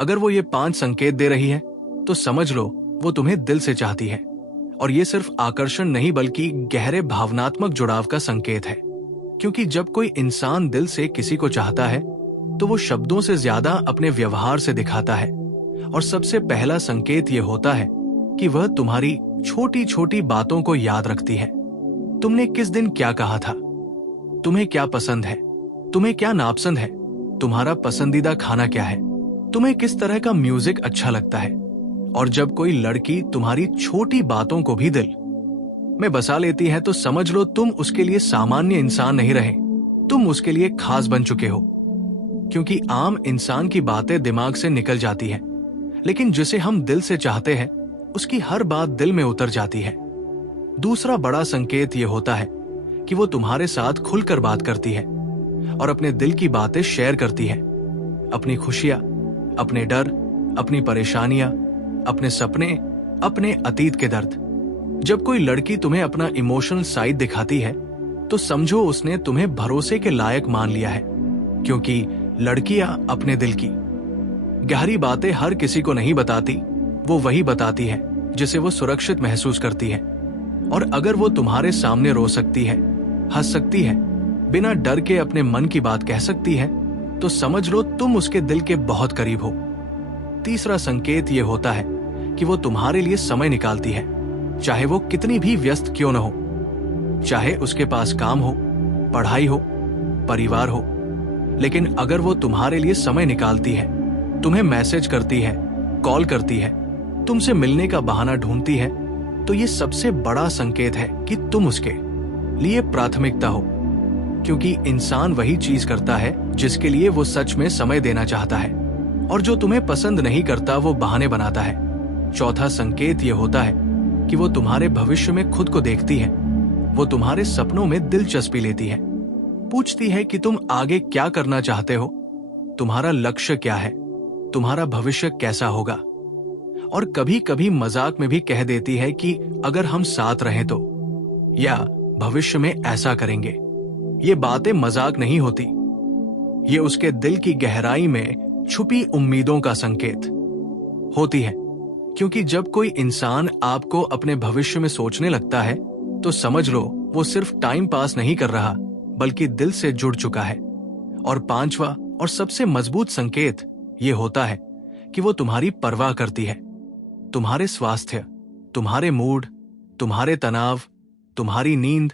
अगर वो ये 5 संकेत दे रही है तो समझ लो वो तुम्हें दिल से चाहती है। और ये सिर्फ आकर्षण नहीं बल्कि गहरे भावनात्मक जुड़ाव का संकेत है। क्योंकि जब कोई इंसान दिल से किसी को चाहता है तो वो शब्दों से ज्यादा अपने व्यवहार से दिखाता है। और सबसे पहला संकेत ये होता है कि वह तुम्हारी छोटी छोटी बातों को याद रखती है। तुमने किस दिन क्या कहा था, तुम्हें क्या पसंद है, तुम्हें क्या नापसंद है, तुम्हारा पसंदीदा खाना क्या है, तुम्हें किस तरह का म्यूजिक अच्छा लगता है। और जब कोई लड़की तुम्हारी छोटी बातों को भी दिल में बसा लेती है तो समझ लो तुम उसके लिए सामान्य इंसान नहीं रहे, तुम उसके लिए खास बन चुके हो। क्योंकि आम इंसान की बातें दिमाग से निकल जाती है, लेकिन जिसे हम दिल से चाहते हैं उसकी हर बात दिल में उतर जाती है। दूसरा बड़ा संकेत यह होता है कि वो तुम्हारे साथ खुलकर बात करती है और अपने दिल की बातें शेयर करती है। अपनी खुशियां, अपने डर, अपनी परेशानियां, अपने सपने, अपने अतीत के दर्द। जब कोई लड़की तुम्हें अपना इमोशनल साइड दिखाती है तो समझो उसने तुम्हें भरोसे के लायक मान लिया है। क्योंकि लड़कियां अपने दिल की गहरी बातें हर किसी को नहीं बताती, वो वही बताती है जिसे वो सुरक्षित महसूस करती है। और अगर वो तुम्हारे सामने रो सकती है, हंस सकती है, बिना डर के अपने मन की बात कह सकती है, तो समझ लो तुम उसके दिल के बहुत करीब हो। तीसरा संकेत ये होता है कि वो तुम्हारे लिए समय निकालती है, चाहे वो कितनी भी व्यस्त क्यों न हो, चाहे उसके पास काम हो, पढ़ाई हो, परिवार हो। लेकिन अगर वो तुम्हारे लिए समय निकालती है, तुम्हें मैसेज करती है, कॉल करती है, तुमसे मिलने का बहाना ढूंढती है, तो ये सबसे बड़ा संकेत है कि तुम उसके लिए प्राथमिकता हो। क्योंकि इंसान वही चीज करता है जिसके लिए वो सच में समय देना चाहता है, और जो तुम्हें पसंद नहीं करता वो बहाने बनाता है। चौथा संकेत ये होता है कि वो तुम्हारे भविष्य में खुद को देखती है, वो तुम्हारे सपनों में दिलचस्पी लेती है, पूछती है कि तुम आगे क्या करना चाहते हो, तुम्हारा लक्ष्य क्या है, तुम्हारा भविष्य कैसा होगा। और कभी कभी मजाक में भी कह देती है कि अगर हम साथ रहें तो, या भविष्य में ऐसा करेंगे। ये बातें मजाक नहीं होती, ये उसके दिल की गहराई में छुपी उम्मीदों का संकेत होती है। क्योंकि जब कोई इंसान आपको अपने भविष्य में सोचने लगता है तो समझ लो वो सिर्फ टाइम पास नहीं कर रहा बल्कि दिल से जुड़ चुका है। और पांचवा और सबसे मजबूत संकेत ये होता है कि वो तुम्हारी परवाह करती है, तुम्हारे स्वास्थ्य, तुम्हारे मूड, तुम्हारे तनाव, तुम्हारी नींद,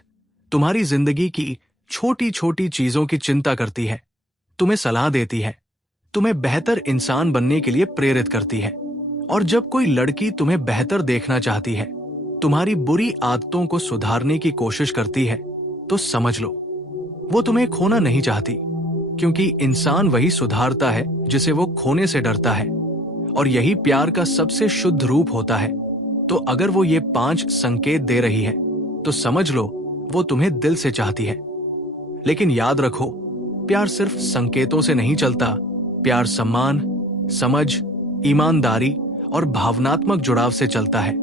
तुम्हारी जिंदगी की छोटी छोटी चीजों की चिंता करती है, तुम्हें सलाह देती है, तुम्हें बेहतर इंसान बनने के लिए प्रेरित करती है। और जब कोई लड़की तुम्हें बेहतर देखना चाहती है, तुम्हारी बुरी आदतों को सुधारने की कोशिश करती है, तो समझ लो वो तुम्हें खोना नहीं चाहती। क्योंकि इंसान वही सुधारता है जिसे वो खोने से डरता है, और यही प्यार का सबसे शुद्ध रूप होता है। तो अगर वो ये 5 संकेत दे रही है तो समझ लो वो तुम्हें दिल से चाहती है। लेकिन याद रखो, प्यार सिर्फ संकेतों से नहीं चलता, प्यार सम्मान, समझ, ईमानदारी और भावनात्मक जुड़ाव से चलता है।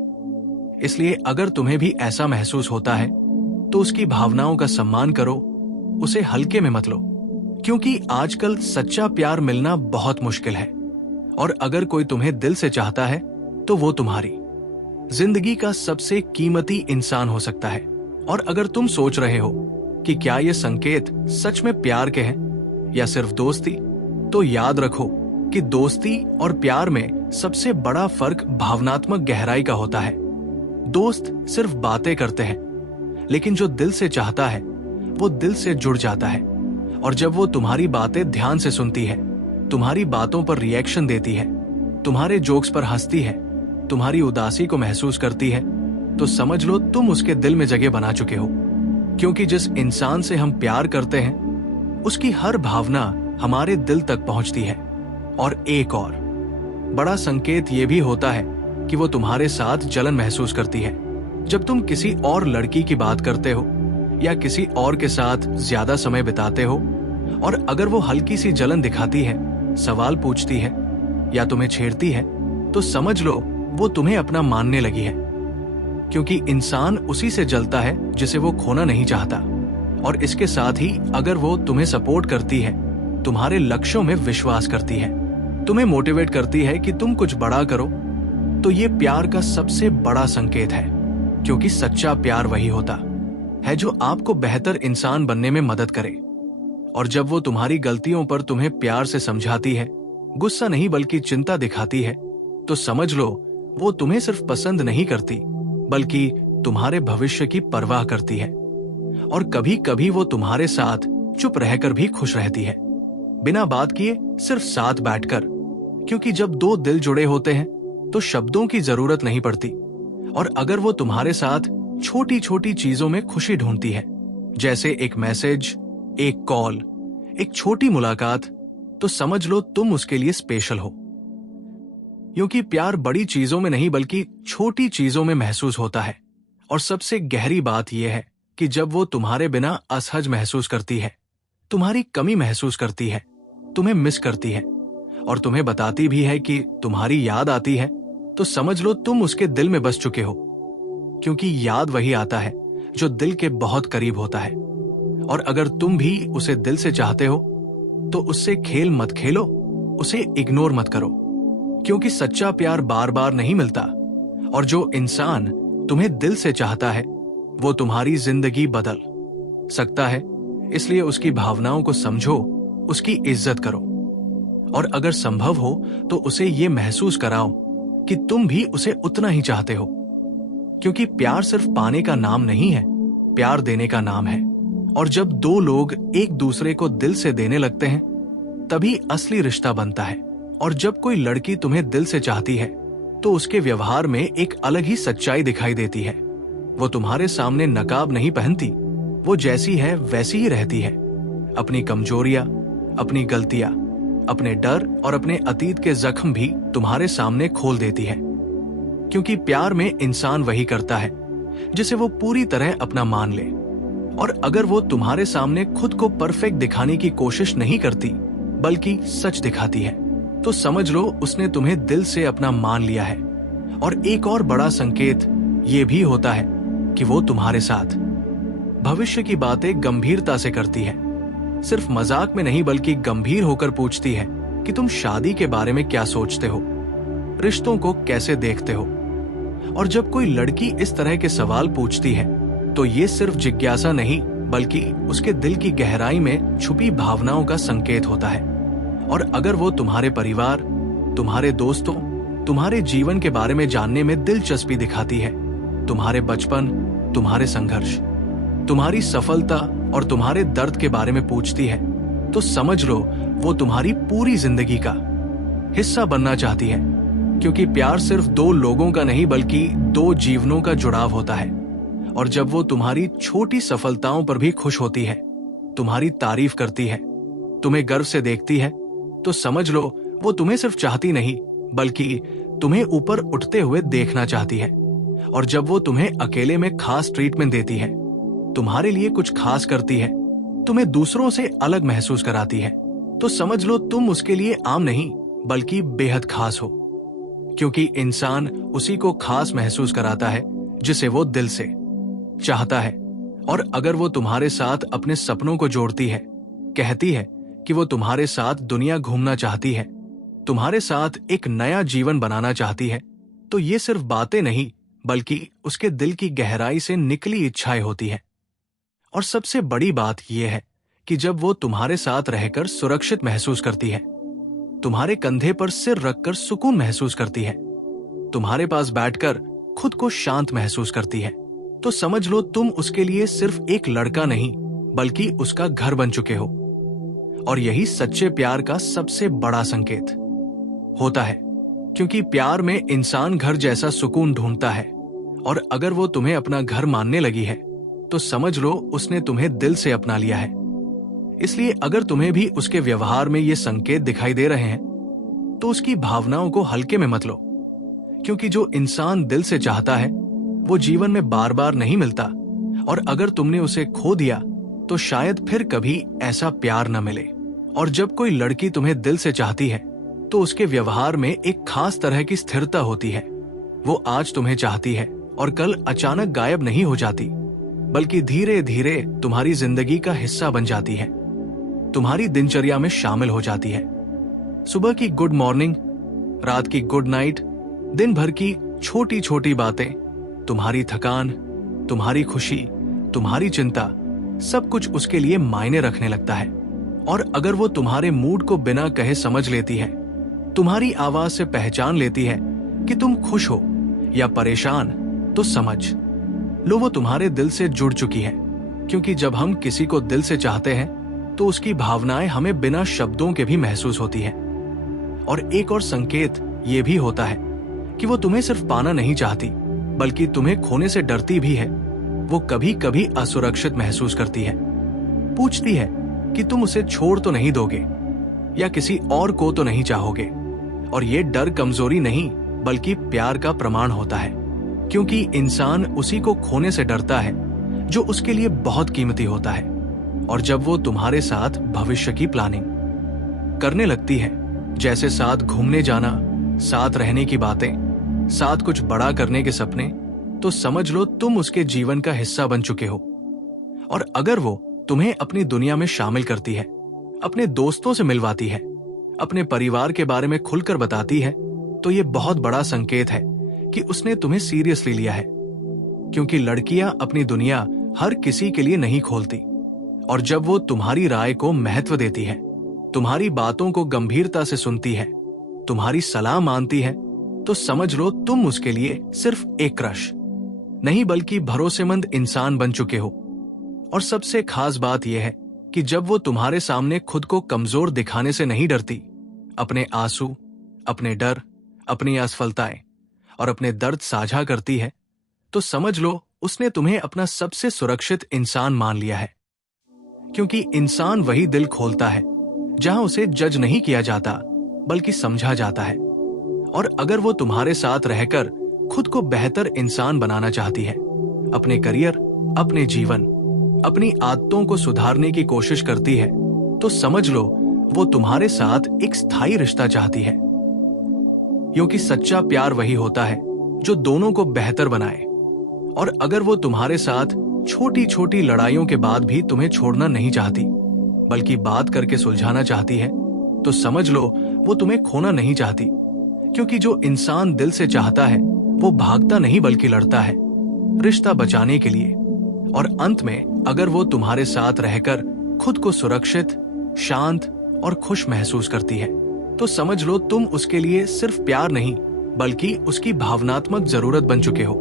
इसलिए अगर तुम्हें भी ऐसा महसूस होता है तो उसकी भावनाओं का सम्मान करो, उसे हल्के में मत लो। क्योंकि आजकल सच्चा प्यार मिलना बहुत मुश्किल है, और अगर कोई तुम्हें दिल से चाहता है तो वो तुम्हारी जिंदगी का सबसे कीमती इंसान हो सकता है। और अगर तुम सोच रहे हो कि क्या ये संकेत सच में प्यार के हैं या सिर्फ दोस्ती, तो याद रखो कि दोस्ती और प्यार में सबसे बड़ा फर्क भावनात्मक गहराई का होता है। दोस्त सिर्फ बातें करते हैं, लेकिन जो दिल से चाहता है वो दिल से जुड़ जाता है। और जब वो तुम्हारी बातें ध्यान से सुनती है, तुम्हारी बातों पर रिएक्शन देती है, तुम्हारे जोक्स पर हंसती है, तुम्हारी उदासी को महसूस करती है, तो समझ लो तुम उसके दिल में जगह बना चुके हो। क्योंकि जिस इंसान से हम प्यार करते हैं उसकी हर भावना हमारे दिल तक पहुंचती है। और एक और बड़ा संकेत यह भी होता है कि वो तुम्हारे साथ जलन महसूस करती है जब तुम किसी और लड़की की बात करते हो या किसी और के साथ ज्यादा समय बिताते हो। और अगर वो हल्की सी जलन दिखाती है, सवाल पूछती है या तुम्हें छेड़ती है, तो समझ लो वो तुम्हें अपना मानने लगी है। क्योंकि इंसान उसी से जलता है जिसे वो खोना नहीं चाहता। और इसके साथ ही अगर वो तुम्हें सपोर्ट करती है, तुम्हारे लक्ष्यों में विश्वास करती है, तुम्हें मोटिवेट करती है कि तुम कुछ बड़ा करो, तो ये प्यार का सबसे बड़ा संकेत है। क्योंकि सच्चा प्यार वही होता है जो आपको बेहतर इंसान बनने में मदद करे। और जब वो तुम्हारी गलतियों पर तुम्हें प्यार से समझाती है, गुस्सा नहीं बल्कि चिंता दिखाती है, तो समझ लो वो तुम्हें सिर्फ पसंद नहीं करती बल्कि तुम्हारे भविष्य की परवाह करती है। और कभी कभी वो तुम्हारे साथ चुप रहकर भी खुश रहती है, बिना बात किए, सिर्फ साथ बैठकर। क्योंकि जब दो दिल जुड़े होते हैं तो शब्दों की जरूरत नहीं पड़ती। और अगर वो तुम्हारे साथ छोटी छोटी चीजों में खुशी ढूंढती है, जैसे एक मैसेज, एक कॉल, एक छोटी मुलाकात, तो समझ लो तुम उसके लिए स्पेशल हो। क्योंकि प्यार बड़ी चीजों में नहीं बल्कि छोटी चीजों में महसूस होता है। और सबसे गहरी बात यह है कि जब वो तुम्हारे बिना असहज महसूस करती है, तुम्हारी कमी महसूस करती है, तुम्हें मिस करती है और तुम्हें बताती भी है कि तुम्हारी याद आती है, तो समझ लो तुम उसके दिल में बस चुके हो। क्योंकि याद वही आता है जो दिल के बहुत करीब होता है। और अगर तुम भी उसे दिल से चाहते हो तो उससे खेल मत खेलो, उसे इग्नोर मत करो। क्योंकि सच्चा प्यार बार बार नहीं मिलता। और जो इंसान तुम्हें दिल से चाहता है वो तुम्हारी जिंदगी बदल सकता है। इसलिए उसकी भावनाओं को समझो, उसकी इज्जत करो और अगर संभव हो तो उसे ये महसूस कराओ कि तुम भी उसे उतना ही चाहते हो। क्योंकि प्यार सिर्फ पाने का नाम नहीं है, प्यार देने का नाम है। और जब दो लोग एक दूसरे को दिल से देने लगते हैं तभी असली रिश्ता बनता है। और जब कोई लड़की तुम्हें दिल से चाहती है तो उसके व्यवहार में एक अलग ही सच्चाई दिखाई देती है। वो तुम्हारे सामने नकाब नहीं पहनती, वो जैसी है वैसी ही रहती है। अपनी कमजोरियां, अपनी गलतियां, अपने डर और अपने अतीत के जख्म भी तुम्हारे सामने खोल देती है। क्योंकि प्यार में इंसान वही करता है जिसे वो पूरी तरह अपना मान ले। और अगर वो तुम्हारे सामने खुद को परफेक्ट दिखाने की कोशिश नहीं करती बल्कि सच दिखाती है, तो समझ लो उसने तुम्हें दिल से अपना मान लिया है। और एक और बड़ा संकेत ये भी होता है कि वो तुम्हारे साथ भविष्य की बातें गंभीरता से करती है। सिर्फ मजाक में नहीं बल्कि गंभीर होकर पूछती है कि तुम शादी के बारे में क्या सोचते हो, रिश्तों को कैसे देखते हो। और जब कोई लड़की इस तरह के सवाल पूछती है तो ये सिर्फ जिज्ञासा नहीं बल्कि उसके दिल की गहराई में छुपी भावनाओं का संकेत होता है। और अगर वो तुम्हारे परिवार, तुम्हारे दोस्तों, तुम्हारे जीवन के बारे में जानने में दिलचस्पी दिखाती है, तुम्हारे बचपन, तुम्हारे संघर्ष, तुम्हारी सफलता और तुम्हारे दर्द के बारे में पूछती है, तो समझ लो वो तुम्हारी पूरी जिंदगी का हिस्सा बनना चाहती है। क्योंकि प्यार सिर्फ दो लोगों का नहीं बल्कि दो जीवनों का जुड़ाव होता है। और जब वो तुम्हारी छोटी सफलताओं पर भी खुश होती है, तुम्हारी तारीफ करती है, तुम्हें गर्व से देखती है, तो समझ लो वो तुम्हें सिर्फ चाहती नहीं बल्कि तुम्हें ऊपर उठते हुए देखना चाहती है। और जब वो तुम्हें अकेले में खास ट्रीटमेंट देती है, तुम्हारे लिए कुछ खास करती है, तुम्हें दूसरों से अलग महसूस कराती है, तो समझ लो तुम उसके लिए आम नहीं बल्कि बेहद खास हो। क्योंकि इंसान उसी को खास महसूस कराता है जिसे वो दिल से चाहता है। और अगर वो तुम्हारे साथ अपने सपनों को जोड़ती है, कहती है कि वो तुम्हारे साथ दुनिया घूमना चाहती है, तुम्हारे साथ एक नया जीवन बनाना चाहती है, तो ये सिर्फ बातें नहीं बल्कि उसके दिल की गहराई से निकली इच्छाएं होती है। और सबसे बड़ी बात यह है कि जब वो तुम्हारे साथ रहकर सुरक्षित महसूस करती है, तुम्हारे कंधे पर सिर रखकर सुकून महसूस करती है, तुम्हारे पास बैठकर खुद को शांत महसूस करती है, तो समझ लो तुम उसके लिए सिर्फ एक लड़का नहीं बल्कि उसका घर बन चुके हो। और यही सच्चे प्यार का सबसे बड़ा संकेत होता है। क्योंकि प्यार में इंसान घर जैसा सुकून ढूंढता है। और अगर वो तुम्हें अपना घर मानने लगी है तो समझ लो उसने तुम्हें दिल से अपना लिया है। इसलिए अगर तुम्हें भी उसके व्यवहार में ये संकेत दिखाई दे रहे हैं तो उसकी भावनाओं को हल्के में मत लो। क्योंकि जो इंसान दिल से चाहता है वो जीवन में बार बार नहीं मिलता। और अगर तुमने उसे खो दिया तो शायद फिर कभी ऐसा प्यार न मिले। और जब कोई लड़की तुम्हें दिल से चाहती है तो उसके व्यवहार में एक खास तरह की स्थिरता होती है। वो आज तुम्हें चाहती है और कल अचानक गायब नहीं हो जाती बल्कि धीरे धीरे तुम्हारी जिंदगी का हिस्सा बन जाती है, तुम्हारी दिनचर्या में शामिल हो जाती है। सुबह की गुड मॉर्निंग, रात की गुड नाइट, दिन भर की छोटी छोटी बातें, तुम्हारी थकान, तुम्हारी खुशी, तुम्हारी चिंता, सब कुछ उसके लिए मायने रखने लगता है। और अगर वो तुम्हारे मूड को बिना कहे समझ लेती है, तुम्हारी आवाज से पहचान लेती है कि तुम खुश हो या परेशान, तो समझ लो वो तुम्हारे दिल से जुड़ चुकी है। क्योंकि जब हम किसी को दिल से चाहते हैं तो उसकी भावनाएं हमें बिना शब्दों के भी महसूस होती है। और एक और संकेत ये भी होता है कि वो तुम्हें सिर्फ पाना नहीं चाहती, बल्कि तुम्हें खोने से डरती भी है। वो कभी कभी असुरक्षित महसूस करती है, पूछती है कि तुम उसे छोड़ तो नहीं दोगे या किसी और को तो नहीं चाहोगे। और ये डर कमजोरी नहीं बल्कि प्यार का प्रमाण होता है, क्योंकि इंसान उसी को खोने से डरता है जो उसके लिए बहुत कीमती होता है। और जब वो तुम्हारे साथ भविष्य की प्लानिंग करने लगती है, जैसे साथ घूमने जाना, साथ रहने की बातें, साथ कुछ बड़ा करने के सपने, तो समझ लो तुम उसके जीवन का हिस्सा बन चुके हो। और अगर वो तुम्हें अपनी दुनिया में शामिल करती है, अपने दोस्तों से मिलवाती है, अपने परिवार के बारे में खुलकर बताती है, तो ये बहुत बड़ा संकेत है कि उसने तुम्हें सीरियसली लिया है। क्योंकि लड़कियां अपनी दुनिया हर किसी के लिए नहीं खोलती, और जब वो तुम्हारी राय को महत्व देती है, तुम्हारी बातों को गंभीरता से सुनती है, तुम्हारी सलाह मानती है, तो समझ लो तुम उसके लिए सिर्फ एक क्रश नहीं बल्कि भरोसेमंद इंसान बन चुके हो। और सबसे खास बात यह है कि जब वो तुम्हारे सामने खुद को कमजोर दिखाने से नहीं डरती, अपने आंसू, अपने डर, अपनी असफलताएं और अपने दर्द साझा करती है, तो समझ लो उसने तुम्हें अपना सबसे सुरक्षित इंसान मान लिया है। क्योंकि इंसान वही दिल खोलता है जहां उसे जज नहीं किया जाता बल्कि समझा जाता है। और अगर वो तुम्हारे साथ रहकर खुद को बेहतर इंसान बनाना चाहती है, अपने करियर, अपने जीवन, अपनी आदतों को सुधारने की कोशिश करती है, तो समझ लो वो तुम्हारे साथ एक स्थायी रिश्ता चाहती है। क्योंकि सच्चा प्यार वही होता है जो दोनों को बेहतर बनाए। और अगर वो तुम्हारे साथ छोटी छोटी लड़ाइयों के बाद भी तुम्हें छोड़ना नहीं चाहती, बल्कि बात करके सुलझाना चाहती है, तो समझ लो वो तुम्हें खोना नहीं चाहती। क्योंकि जो इंसान दिल से चाहता है वो भागता नहीं बल्कि लड़ता है, रिश्ता बचाने के लिए। और अंत में अगर वो तुम्हारे साथ रहकर खुद को सुरक्षित, शांत और खुश महसूस करती है, तो समझ लो तुम उसके लिए सिर्फ प्यार नहीं बल्कि उसकी भावनात्मक जरूरत बन चुके हो।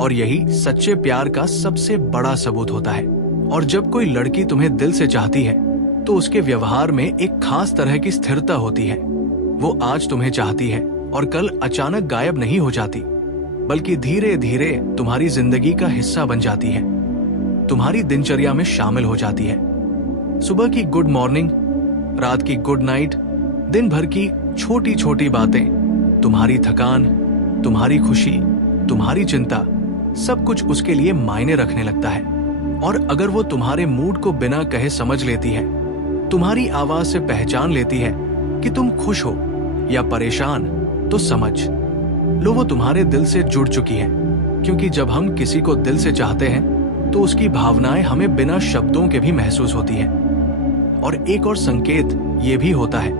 और यही सच्चे प्यार का सबसे बड़ा सबूत होता है। और जब कोई लड़की तुम्हें दिल से चाहती है तो उसके व्यवहार में एक खास तरह की स्थिरता होती है। वो आज तुम्हें चाहती है और कल अचानक गायब नहीं हो जाती, बल्कि धीरे धीरे तुम्हारी जिंदगी का हिस्सा बन जाती है, तुम्हारी दिनचर्या में शामिल हो जाती है। सुबह की गुड मॉर्निंग, रात की गुड नाइट, दिन भर की छोटी छोटी बातें, तुम्हारी थकान, तुम्हारी खुशी, तुम्हारी चिंता, सब कुछ उसके लिए मायने रखने लगता है। और अगर वो तुम्हारे मूड को बिना कहे समझ लेती है, तुम्हारी आवाज से पहचान लेती है कि तुम खुश हो या परेशान, तो समझ लो वो तुम्हारे दिल से जुड़ चुकी है। क्योंकि जब हम किसी को दिल से चाहते हैं तो उसकी भावनाएं हमें बिना शब्दों के भी महसूस होती है। और एक और संकेत ये भी होता है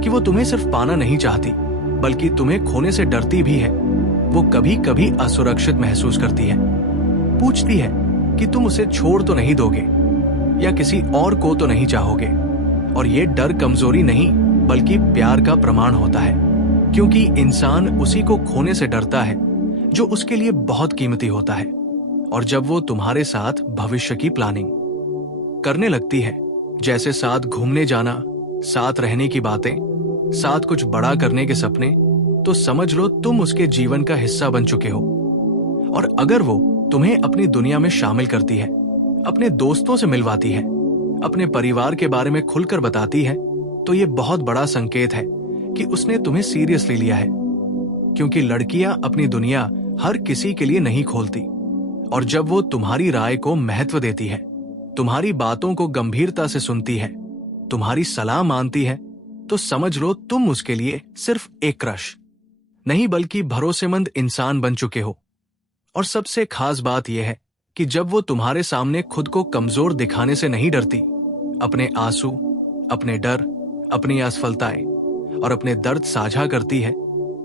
कि वो तुम्हें सिर्फ पाना नहीं चाहती, बल्कि तुम्हें खोने से डरती भी है। वो कभी कभी असुरक्षित महसूस करती है, पूछती है कि तुम उसे छोड़ तो नहीं दोगे या किसी और को तो नहीं चाहोगे। और ये डर कमजोरी नहीं बल्कि प्यार का प्रमाण होता है, क्योंकि इंसान उसी को खोने से डरता है जो उसके लिए बहुत कीमती होता है। और जब वो तुम्हारे साथ भविष्य की प्लानिंग करने लगती है, जैसे साथ घूमने जाना, साथ रहने की बातें, साथ कुछ बड़ा करने के सपने, तो समझ लो तुम उसके जीवन का हिस्सा बन चुके हो। और अगर वो तुम्हें अपनी दुनिया में शामिल करती है, अपने दोस्तों से मिलवाती है, अपने परिवार के बारे में खुलकर बताती है, तो ये बहुत बड़ा संकेत है कि उसने तुम्हें सीरियसली लिया है। क्योंकि लड़कियां अपनी दुनिया हर किसी के लिए नहीं खोलती, और जब वो तुम्हारी राय को महत्व देती है, तुम्हारी बातों को गंभीरता से सुनती है, तुम्हारी सलाह मानती है, तो समझ लो तुम उसके लिए सिर्फ एक क्रश नहीं बल्कि भरोसेमंद इंसान बन चुके हो। और सबसे खास बात यह है कि जब वो तुम्हारे सामने खुद को कमजोर दिखाने से नहीं डरती, अपने आंसू, अपने डर, अपनी असफलताएं और अपने दर्द साझा करती है,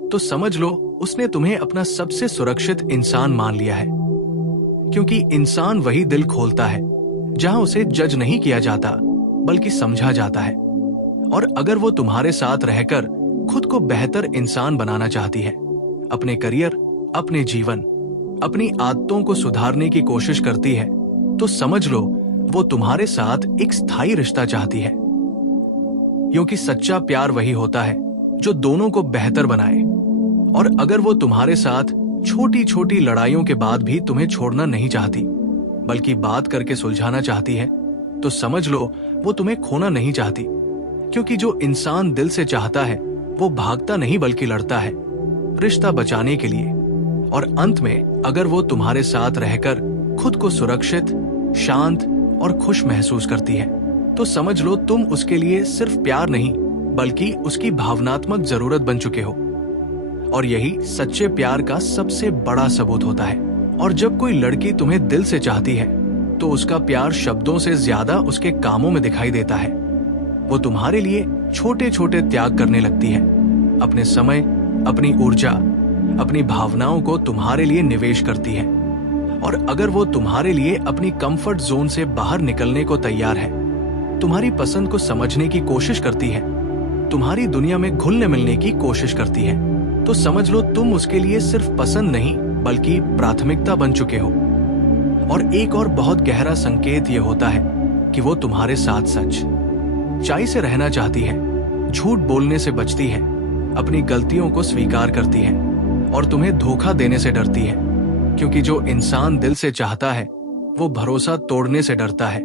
तो समझ लो उसने तुम्हें अपना सबसे सुरक्षित इंसान मान लिया है। क्योंकि इंसान वही दिल खोलता है जहां उसे जज नहीं किया जाता बल्कि समझा जाता है। और अगर वो तुम्हारे साथ रहकर खुद को बेहतर इंसान बनाना चाहती है, अपने करियर, अपने जीवन, अपनी आदतों को सुधारने की कोशिश करती है, तो समझ लो वो तुम्हारे साथ एक स्थायी रिश्ता चाहती है। क्योंकि सच्चा प्यार वही होता है जो दोनों को बेहतर बनाए। और अगर वो तुम्हारे साथ छोटी छोटी लड़ाइयों के बाद भी तुम्हें छोड़ना नहीं चाहती बल्कि बात करके सुलझाना चाहती है, तो समझ लो वो तुम्हें खोना नहीं चाहती। क्योंकि जो इंसान दिल से चाहता है वो भागता नहीं बल्कि लड़ता है रिश्ता बचाने के लिए। और अंत में अगर वो तुम्हारे साथ रहकर खुद को सुरक्षित, शांत और खुश महसूस करती है, तो समझ लो तुम उसके लिए सिर्फ प्यार नहीं बल्कि उसकी भावनात्मक जरूरत बन चुके हो। और यही सच्चे प्यार का सबसे बड़ा सबूत होता है। और जब कोई लड़की तुम्हें दिल से चाहती है तो उसका प्यार शब्दों से ज्यादा उसके कामों में दिखाई देता है। वो तुम्हारे लिए छोटे छोटे त्याग करने लगती है, अपने समय, अपनी ऊर्जा, अपनी भावनाओं को तुम्हारे लिए निवेश करती है। और अगर वो तुम्हारे लिए अपनी कंफर्ट जोन से बाहर निकलने को तैयार है, तुम्हारी पसंद को समझने की कोशिश करती है, तुम्हारी दुनिया में घुलने मिलने की कोशिश करती है, तो समझ लो तुम उसके लिए सिर्फ पसंद नहीं बल्कि प्राथमिकता बन चुके हो। और एक और बहुत गहरा संकेत ये होता है कि वो तुम्हारे साथ सच्चाई से रहना चाहती है, झूठ बोलने से बचती है, अपनी गलतियों को स्वीकार करती है और तुम्हें धोखा देने से डरती है। क्योंकि जो इंसान दिल से चाहता है वो भरोसा तोड़ने से डरता है।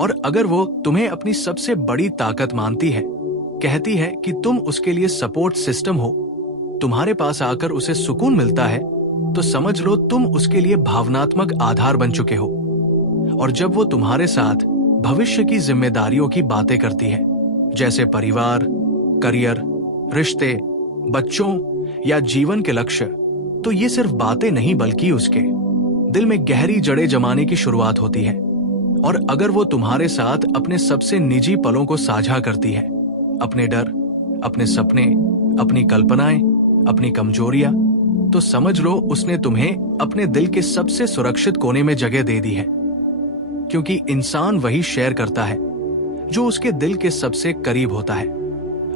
और अगर वो तुम्हें अपनी सबसे बड़ी ताकत मानती है, कहती है कि तुम उसके लिए सपोर्ट सिस्टम हो, तुम्हारे पास आकर उसे सुकून मिलता है, तो समझ लो तुम उसके लिए भावनात्मक आधार बन चुके हो। और जब वो तुम्हारे साथ भविष्य की जिम्मेदारियों की बातें करती है, जैसे परिवार, करियर, रिश्ते, बच्चों या जीवन के लक्ष्य, तो ये सिर्फ बातें नहीं बल्कि उसके दिल में गहरी जड़ें जमाने की शुरुआत होती है। और अगर वो तुम्हारे साथ अपने सबसे निजी पलों को साझा करती है, अपने डर, अपने सपने, अपनी कल्पनाएं, अपनी कमजोरियां, तो समझ लो उसने तुम्हें अपने दिल के सबसे सुरक्षित कोने में जगह दे दी है। क्योंकि इंसान वही शेयर करता है जो उसके दिल के सबसे करीब होता है।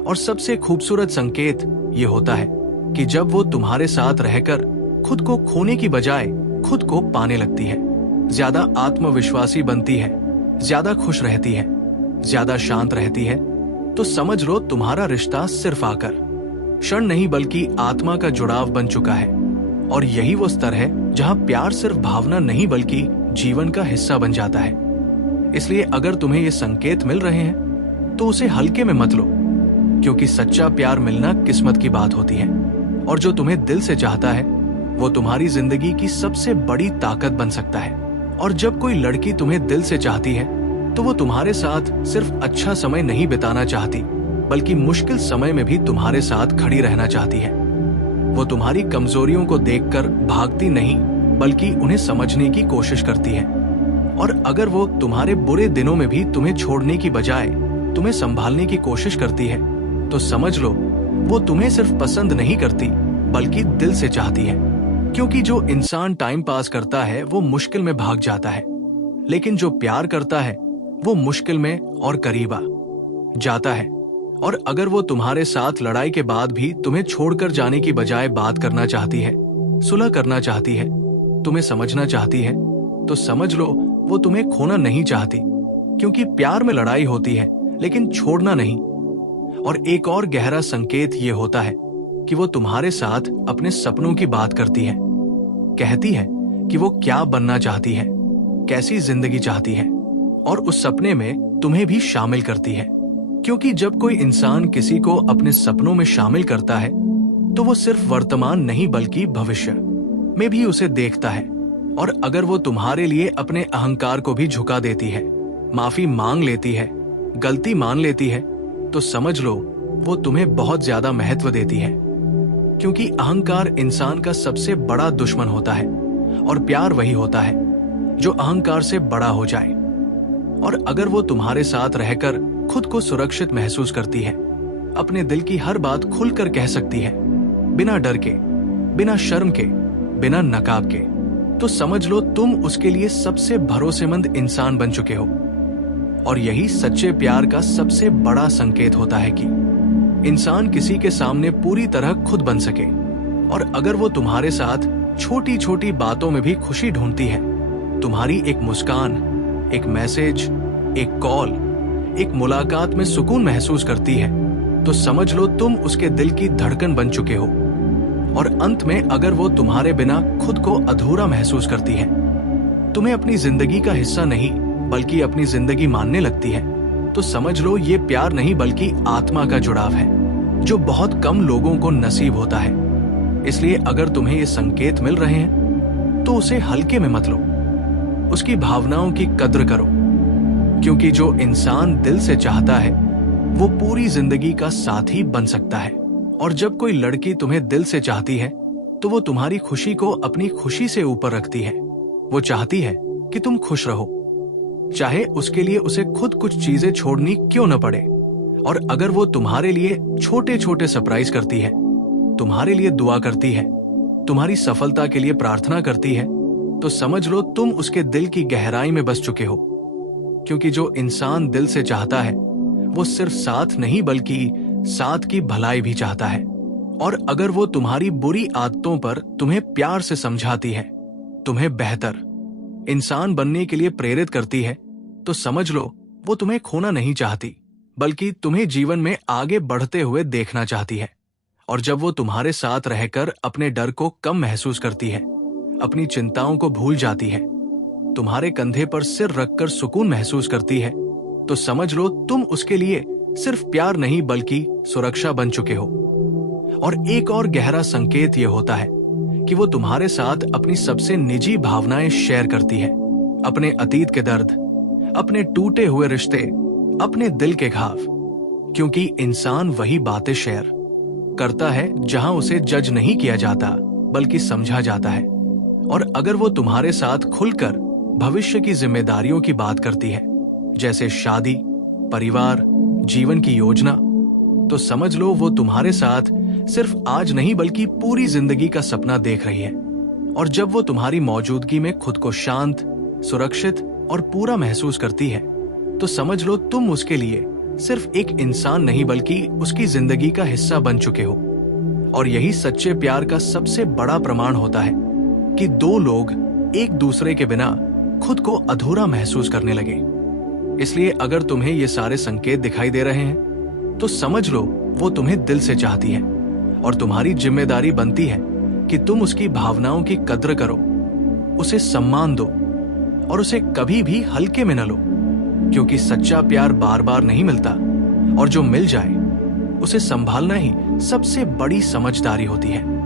और सबसे खूबसूरत संकेत ये होता है कि जब वो तुम्हारे साथ रहकर खुद को खोने की बजाय खुद को पाने लगती है, ज्यादा आत्मविश्वासी बनती है, ज्यादा खुश रहती है, ज्यादा शांत रहती है, तो समझ लो तुम्हारा रिश्ता सिर्फ आकर क्षण नहीं बल्कि आत्मा का जुड़ाव बन चुका है। और यही वो स्तर है जहां प्यार सिर्फ भावना नहीं बल्कि जीवन का हिस्सा बन जाता है। इसलिए अगर तुम्हें ये संकेत मिल रहे हैं तो उसे हल्के में मत लो, क्योंकि सच्चा प्यार मिलना किस्मत की बात होती है। और जो तुम्हें दिल से चाहता है वो तुम्हारी जिंदगी की सबसे बड़ी ताकत बन सकता है। और जब कोई लड़की तुम्हें दिल से चाहती है तो वो तुम्हारे साथ सिर्फ अच्छा समय नहीं बिताना चाहती बल्कि मुश्किल समय में भी तुम्हारे साथ खड़ी रहना चाहती है। वो तुम्हारी कमजोरियों को देखकर भागती नहीं बल्कि उन्हें समझने की कोशिश करती है। और अगर वो तुम्हारे बुरे दिनों में भी तुम्हें छोड़ने की बजाय तुम्हें संभालने की कोशिश करती है, तो समझ लो वो तुम्हें सिर्फ पसंद नहीं करती बल्कि दिल से चाहती है। क्योंकि जो इंसान टाइम पास करता है वो मुश्किल में भाग जाता है, लेकिन जो प्यार करता है वो मुश्किल में और करीब आ जाता है। और अगर वो तुम्हारे साथ लड़ाई के बाद भी तुम्हें छोड़कर जाने की बजाय बात करना चाहती है, सुलह करना चाहती है, तुम्हें समझना चाहती है, तो समझ लो वो तुम्हें खोना नहीं चाहती। क्योंकि प्यार में लड़ाई होती है लेकिन छोड़ना नहीं। और एक और गहरा संकेत ये होता है कि वो तुम्हारे साथ अपने सपनों की बात करती है, कहती है कि वो क्या बनना चाहती है, कैसी जिंदगी चाहती है, और उस सपने में तुम्हें भी शामिल करती है। क्योंकि जब कोई इंसान किसी को अपने सपनों में शामिल करता है तो वो सिर्फ वर्तमान नहीं बल्कि भविष्य में भी उसे देखता है। और अगर वो तुम्हारे लिए अपने अहंकार को भी झुका देती है, माफी मांग लेती है, गलती मान लेती है, तो समझ लो वो तुम्हें बहुत ज्यादा महत्व देती है। क्योंकि अहंकार इंसान का सबसे बड़ा दुश्मन होता है और प्यार वही होता है जो अहंकार से बड़ा हो जाए। और अगर वो तुम्हारे साथ रहकर खुद को सुरक्षित महसूस करती है, अपने दिल की हर बात खुलकर कह सकती है, बिना डर के, बिना शर्म के, बिना नकाब के, तो समझ लो तुम उसके लिए सबसे भरोसेमंद इंसान बन चुके हो। और यही सच्चे प्यार का सबसे बड़ा संकेत होता है कि इंसान किसी के सामने पूरी तरह खुद बन सके। और अगर वो तुम्हारे साथ छोटी छोटी बातों में भी खुशी ढूंढती है, तुम्हारी एक मुस्कान, एक मैसेज, एक कॉल, एक मुलाकात में सुकून महसूस करती है, तो समझ लो तुम उसके दिल की धड़कन बन चुके हो। और अंत में अगर वो तुम्हारे बिना खुद को अधूरा महसूस करती है, तुम्हें अपनी जिंदगी का हिस्सा नहीं बल्कि अपनी जिंदगी मानने लगती है, तो समझ लो ये प्यार नहीं बल्कि आत्मा का जुड़ाव है, जो बहुत कम लोगों को नसीब होता है। इसलिए अगर तुम्हें ये संकेत मिल रहे हैं तो उसे हल्के में मत लो, उसकी भावनाओं की कद्र करो, क्योंकि जो इंसान दिल से चाहता है वो पूरी जिंदगी का साथी बन सकता है। और जब कोई लड़की तुम्हें दिल से चाहती है तो वो तुम्हारी खुशी को अपनी खुशी से ऊपर रखती है। वो चाहती है कि तुम खुश रहो, चाहे उसके लिए उसे खुद कुछ चीजें छोड़नी क्यों न पड़े। और अगर वो तुम्हारे लिए छोटे छोटे सरप्राइज करती है, तुम्हारे लिए दुआ करती है, तुम्हारी सफलता के लिए प्रार्थना करती है, तो समझ लो तुम उसके दिल की गहराई में बस चुके हो। क्योंकि जो इंसान दिल से चाहता है वो सिर्फ साथ नहीं बल्कि साथ की भलाई भी चाहता है। और अगर वो तुम्हारी बुरी आदतों पर तुम्हें प्यार से समझाती है, तुम्हें बेहतर इंसान बनने के लिए प्रेरित करती है, तो समझ लो वो तुम्हें खोना नहीं चाहती बल्कि तुम्हें जीवन में आगे बढ़ते हुए देखना चाहती है। और जब वो तुम्हारे साथ रहकर अपने डर को कम महसूस करती है, अपनी चिंताओं को भूल जाती है, तुम्हारे कंधे पर सिर रखकर सुकून महसूस करती है, तो समझ लो तुम उसके लिए सिर्फ प्यार नहीं बल्कि सुरक्षा बन चुके हो। और एक और गहरा संकेत यह होता है कि वो तुम्हारे साथ अपनी सबसे निजी भावनाएं शेयर करती है, अपने अतीत के दर्द, अपने टूटे हुए रिश्ते, अपने दिल के घाव। क्योंकि इंसान वही बातें शेयर करता है जहां उसे जज नहीं किया जाता बल्कि समझा जाता है। और अगर वो तुम्हारे साथ खुलकर भविष्य की जिम्मेदारियों की बात करती है, जैसे शादी, परिवार, जीवन की योजना, तो समझ लो वो तुम्हारे साथ सिर्फ आज नहीं बल्कि पूरी जिंदगी का सपना देख रही है। और जब वो तुम्हारी मौजूदगी में खुद को शांत, सुरक्षित और पूरा महसूस करती है, तो समझ लो तुम उसके लिए सिर्फ एक इंसान नहीं बल्कि उसकी जिंदगी का हिस्सा बन चुके हो। और यही सच्चे प्यार का सबसे बड़ा प्रमाण होता है कि दो लोग एक दूसरे के बिना खुद को अधूरा महसूस करने लगे। इसलिए अगर तुम्हें ये सारे संकेत दिखाई दे रहे हैं तो समझ लो वो तुम्हें दिल से चाहती है। और तुम्हारी जिम्मेदारी बनती है कि तुम उसकी भावनाओं की कद्र करो, उसे सम्मान दो और उसे कभी भी हल्के में न लो। क्योंकि सच्चा प्यार बार बार नहीं मिलता, और जो मिल जाए उसे संभालना ही सबसे बड़ी समझदारी होती है।